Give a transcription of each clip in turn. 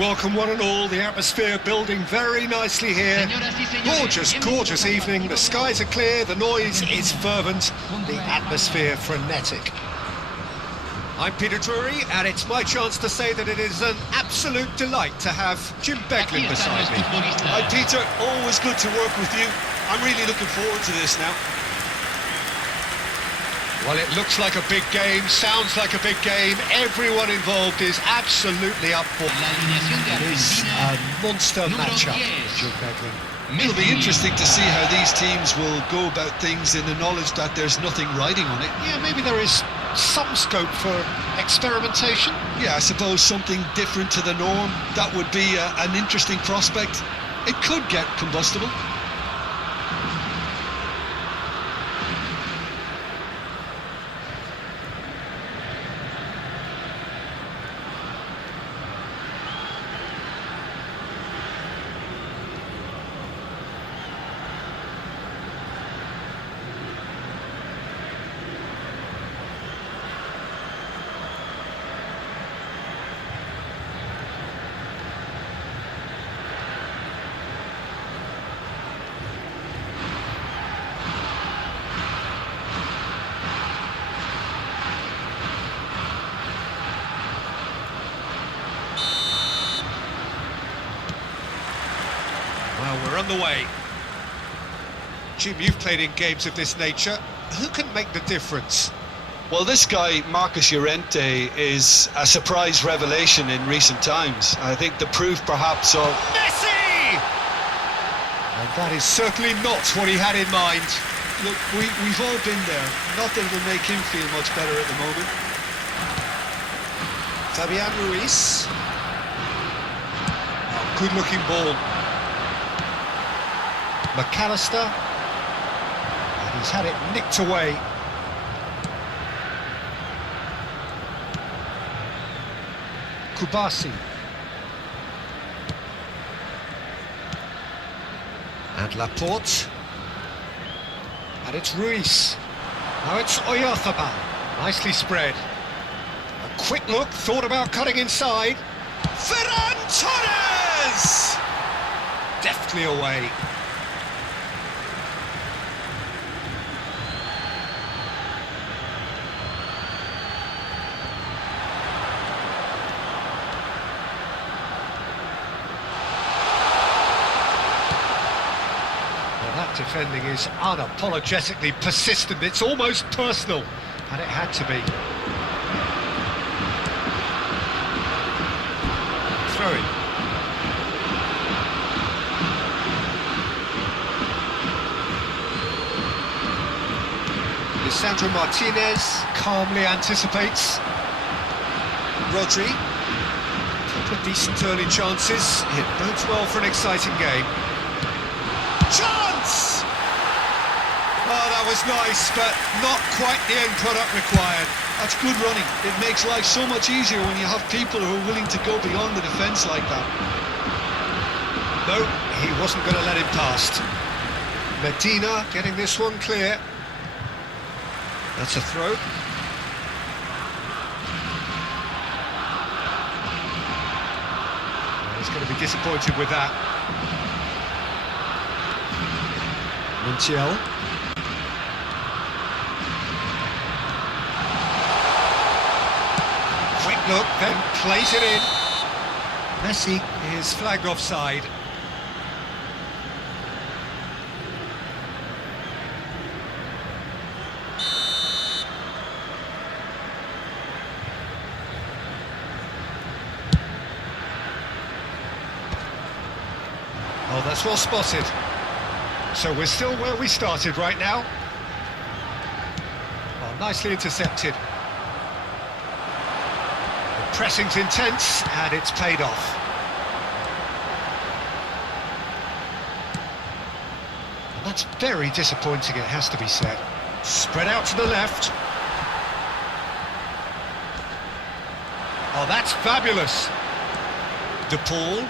welcome one and all. The atmosphere building very nicely here. Gorgeous, gorgeous evening. The skies are clear, the noise is fervent, the atmosphere frenetic. I'm Peter Drury, and it's my chance to say that it is an absolute delight to have Jim Beglin beside me. Hi Peter, always good to work with you. I'm really looking forward to this now. Well, it looks like a big game, sounds like a big game. Everyone involved is absolutely up for it. It is a monster matchup, Jim Beglin. It'll be interesting to see how these teams will go about things in the knowledge that there's nothing riding on it. Yeah, maybe there is some scope for experimentation. Yeah, I suppose something different to the norm. That would be an interesting prospect. It could get combustible. Well, we're on the way. Jim, you've played in games of this nature. Who can make the difference? Well, this guy, Marcus Llorente, is a surprise revelation in recent times. I think the proof perhaps of... Messi! And that is certainly not what he had in mind. Look, we've all been there. Not that it'll make him feel much better at the moment. Fabian Ruiz. Oh, good-looking ball. McAllister. And he's had it nicked away. Kubasi. And Laporte. And it's Ruiz. Now it's Oyarzabal. Nicely spread. A quick look, thought about cutting inside. Ferran Torres! Deftly away. That defending is unapologetically persistent. It's almost personal, and it had to be. Throw it. Lisandro Martinez calmly anticipates. Rodri. Couple of decent early chances. It bodes well for an exciting game. Chance! Oh, that was nice, but not quite the end product required. That's good running. It makes life so much easier when you have people who are willing to go beyond the defence like that. No, he wasn't going to let him past. Medina getting this one clear. That's a throw. He's going to be disappointed with that. Montiel. Quick look, then plays it in. Messi is flagged offside. Oh, that's well spotted. So we're still where we started right now. Oh, nicely intercepted. The pressing's intense, and it's paid off. And that's very disappointing, it has to be said. Spread out to the left. Oh, that's fabulous. De Paul.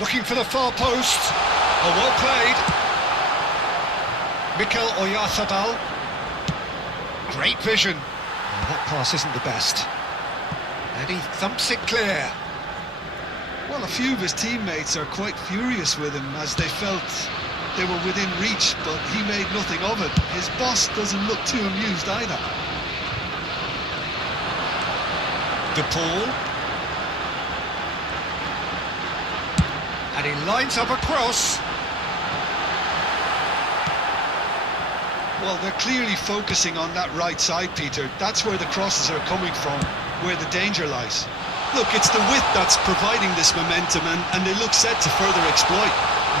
Looking for the far post. Oh, well played. Mikel Oyarzabal. Great vision. Oh, that pass isn't the best. And he thumps it clear. Well, a few of his teammates are quite furious with him as they felt they were within reach, but he made nothing of it. His boss doesn't look too amused either. De Paul. And he lines up a cross. Well, they're clearly focusing on that right side, Peter. That's where the crosses are coming from, where the danger lies. Look, it's the width that's providing this momentum, and they look set to further exploit.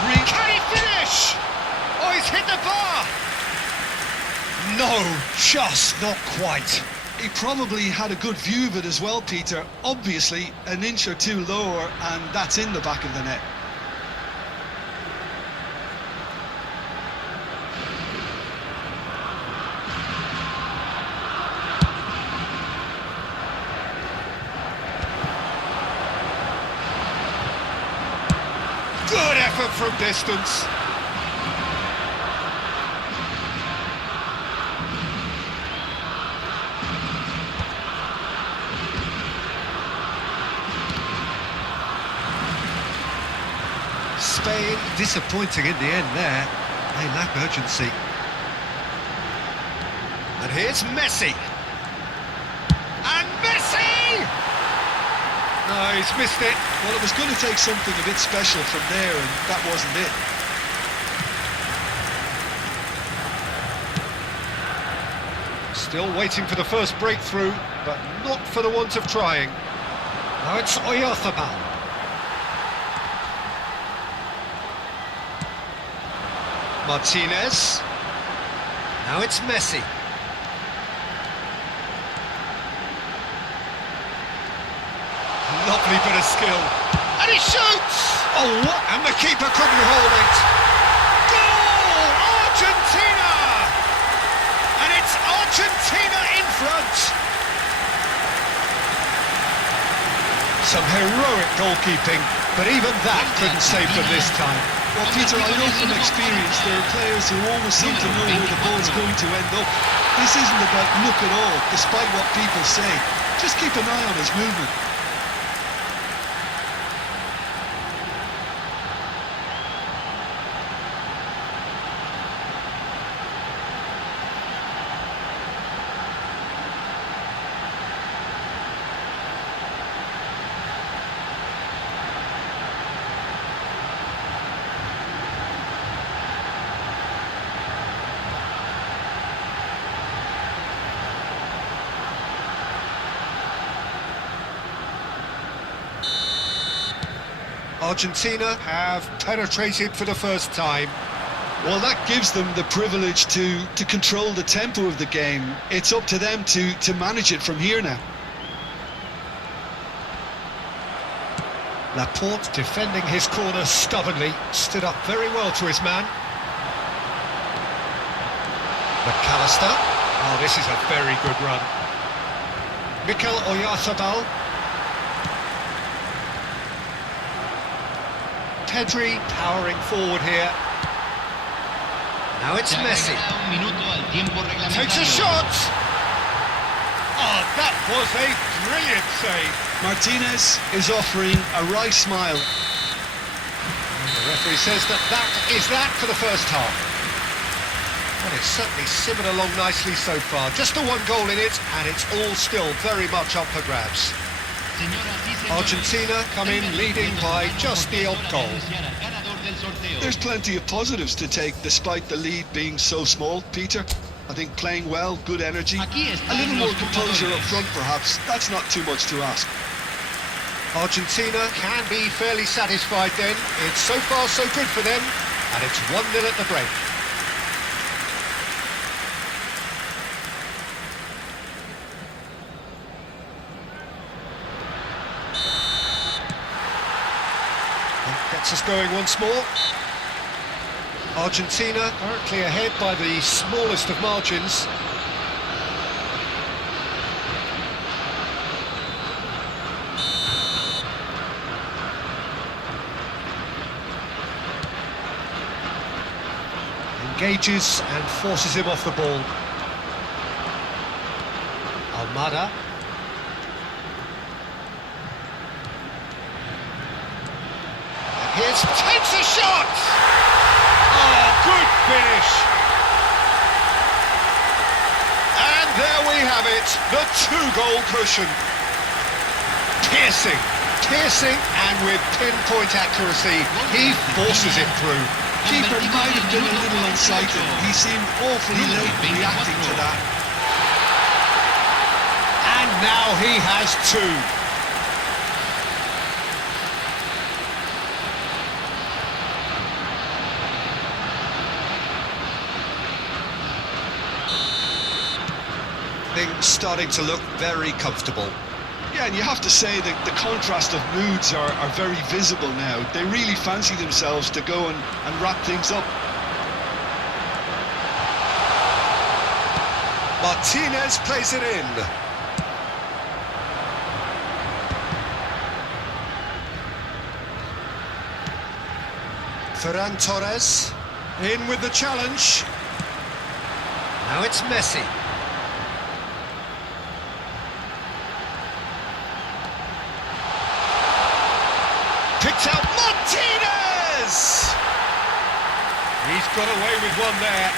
Can he finish? Oh, he's hit the bar! No, just not quite. He probably had a good view of it as well, Peter. Obviously, an inch or two lower, and that's in the back of the net. Good effort from distance. Spain disappointing in the end there. They lack urgency. And here's Messi. And Messi! No, he's missed it. Well, it was going to take something a bit special from there, and that wasn't it. Still waiting for the first breakthrough, but not for the want of trying. Now it's Oyarzabal. Martinez. Now it's Messi. Lovely bit of skill. And he shoots! Oh, what? And the keeper couldn't hold it. Goal! Argentina! And it's Argentina in front. Some heroic goalkeeping, but even that couldn't save them this time. Well, Peter, I know from experience there are players who always seem to know where the ball's going to end up. This isn't about luck at all, despite what people say. Just keep an eye on his movement. Argentina have penetrated for the first time. Well, that gives them the privilege to control the tempo of the game. It's up to them to manage it from here now. Laporte defending his corner stubbornly, stood up very well to his man. McAllister. Oh, this is a very good run. Mikel Oyarzabal. Pedri powering forward here. Now it's Messi. Takes a shot! Oh, that was a brilliant save. Martinez is offering a wry smile. And the referee says that is that for the first half. Well, it's certainly simmered along nicely so far. Just the one goal in it, and it's all still very much up for grabs. Argentina come in leading by just the odd goal. There's plenty of positives to take despite the lead being so small, Peter. I think playing well, good energy, a little more composure up front perhaps. That's not too much to ask. Argentina can be fairly satisfied then. It's so far so good for them, and it's 1-0 at the break. Gets us going once more. Argentina currently ahead by the smallest of margins. Engages and forces him off the ball. Takes a shot! Oh, good finish! And there we have it, the 2-goal cushion. Piercing, and with pinpoint accuracy, he forces it through. Keeper might have been a little unsighted. He seemed awfully late reacting to that. And now he has 2. Things starting to look very comfortable. Yeah, and you have to say that the contrast of moods are very visible now. They really fancy themselves to go and wrap things up. Martinez plays it in. Ferran Torres in with the challenge. Now it's Messi. Picked out Martinez! He's got away with one there.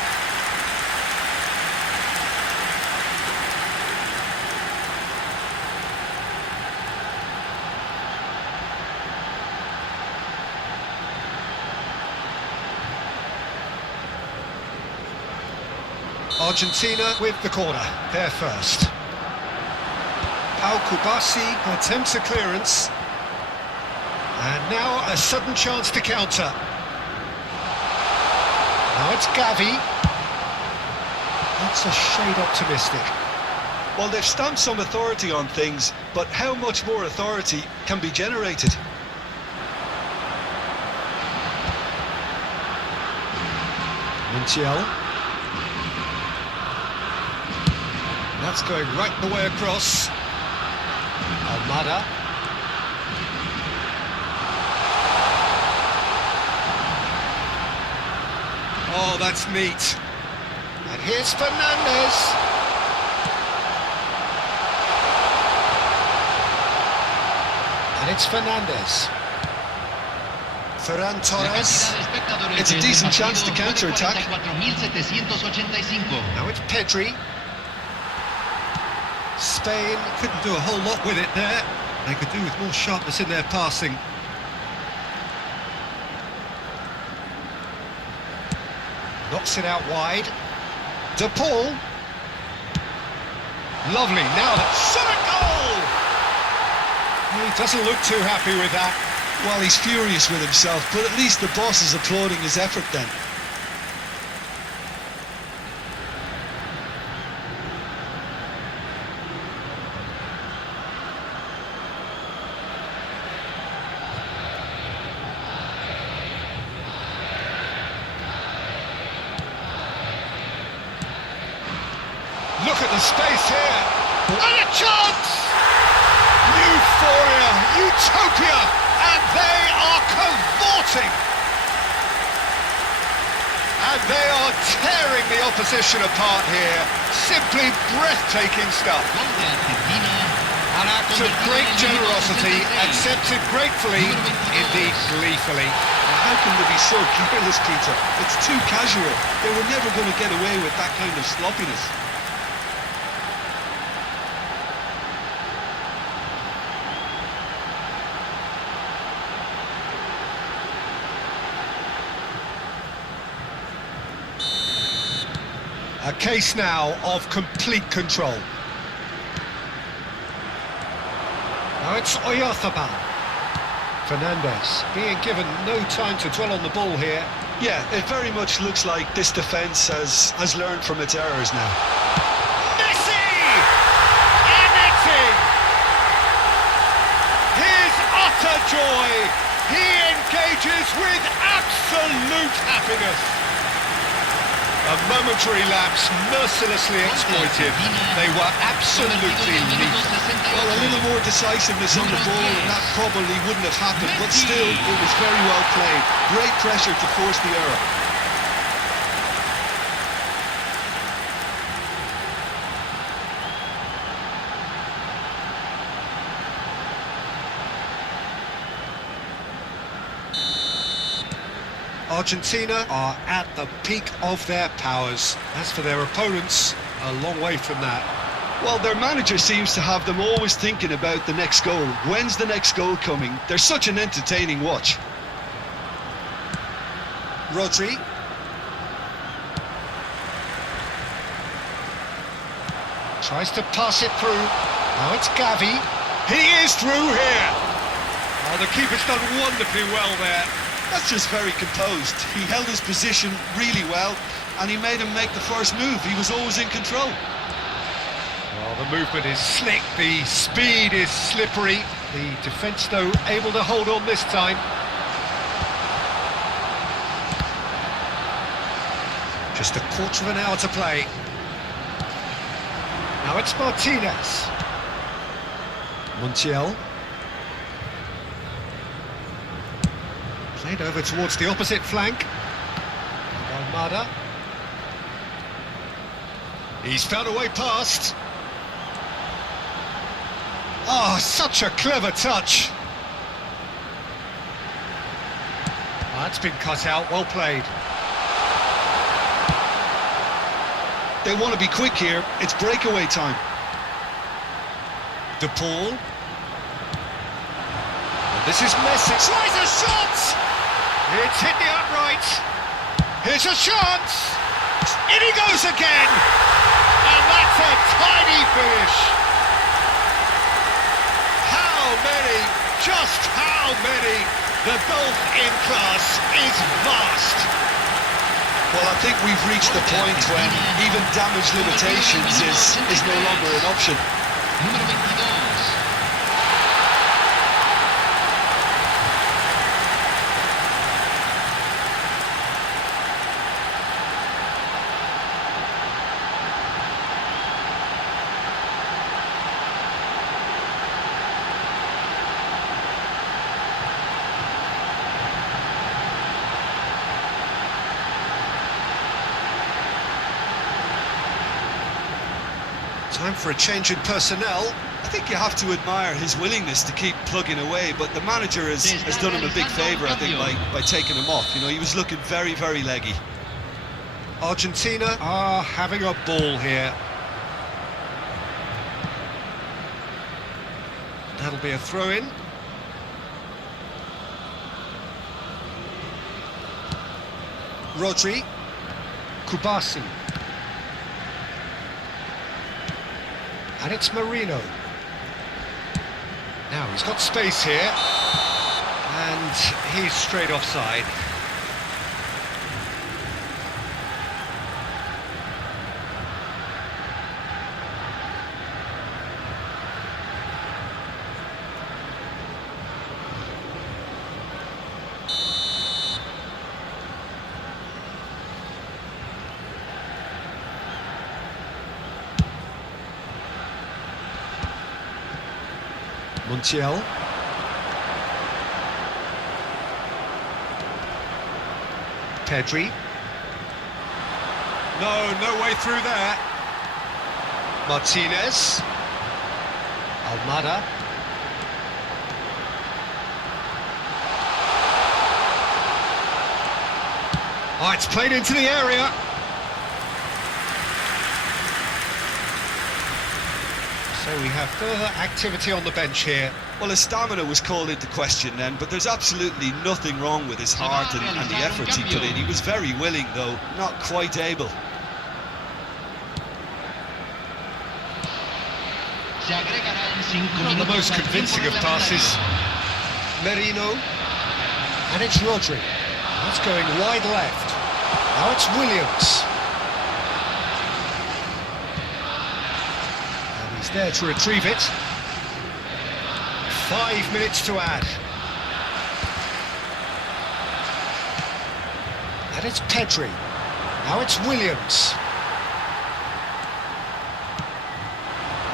Argentina with the corner, they're first. Pau Kubasi attempts a clearance. And now a sudden chance to counter. Now it's Gavi. That's a shade optimistic. Well, they've stamped some authority on things, but how much more authority can be generated? Montiel. That's going right the way across. Almada. Oh, that's neat. And here's Fernandez. And it's Fernandez. Ferran Torres. It's a decent chance to counter-attack. Now it's Pedri. Spain couldn't do a whole lot with it there. They could do with more sharpness in their passing. Knocks it out wide. De Paul. Lovely, now that's shot a goal! He doesn't look too happy with that. Well, he's furious with himself, but at least the boss is applauding his effort then. Look at the space here. And a chance! Euphoria, utopia, and they are cavorting. And they are tearing the opposition apart here. Simply breathtaking stuff. An act of great generosity, accepted gratefully, indeed gleefully. How can they be so careless, Peter? It's too casual. They were never going to get away with that kind of sloppiness. A case now of complete control. Now it's Oyarzabal. Fernandez being given no time to dwell on the ball here. Yeah, it very much looks like this defence has learned from its errors now. Messi! Annexing! His utter joy! He engages with absolute happiness. A momentary lapse mercilessly exploited. They were absolutely lethal. Well, a little more decisiveness on the ball and that probably wouldn't have happened, but still, it was very well played. Great pressure to force the error. Argentina are at the peak of their powers. As for their opponents, a long way from that. Well, their manager seems to have them always thinking about the next goal. When's the next goal coming? They're such an entertaining watch. Rodri. Tries to pass it through. Now it's Gavi. He is through here. Oh, the keeper's done wonderfully well there. That's just very composed. He held his position really well, and he made him make the first move. He was always in control. Well, the movement is slick, the speed is slippery. The defence, though, able to hold on this time. Just a quarter of an hour to play. Now it's Martinez. Montiel. Played over towards the opposite flank. Almada. He's found a way past. Oh, such a clever touch. That's been cut out, well played. They want to be quick here. It's breakaway time. De Paul. And this is Messi. Tries a shot! It's hit the upright. Here's a chance. In he goes again. And that's a tiny finish. How many? Just how many? The gulf in class is vast. Well, I think we've reached the point when even damage limitations is no longer an option. Número 22. Time for a change in personnel. I think you have to admire his willingness to keep plugging away, but the manager has done him a big favour, I think, by taking him off. You know, he was looking very, very leggy. Argentina are having a ball here. That'll be a throw-in. Rodri. Kubasi. And it's Marino. Now he's got space here. And he's straight offside. Montiel. Pedri. No way through there. Martinez. Almada. Oh, it's played into the area. So we have further activity on the bench here. Well, his stamina was called into question then, but there's absolutely nothing wrong with his heart and the efforts he put in. He was very willing, though, not quite able. Not the most convincing of passes. Merino. And it's Rodri. That's going wide left. Now it's Williams. And he's there to retrieve it. 5 minutes to add. And it's Pedri. Now it's Williams.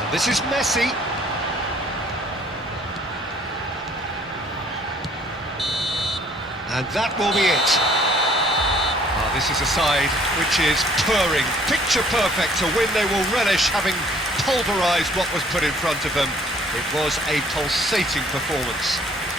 And this is Messi. And that will be it. Oh, this is a side which is purring, picture perfect, a win they will relish, having pulverised what was put in front of them. It was a pulsating performance.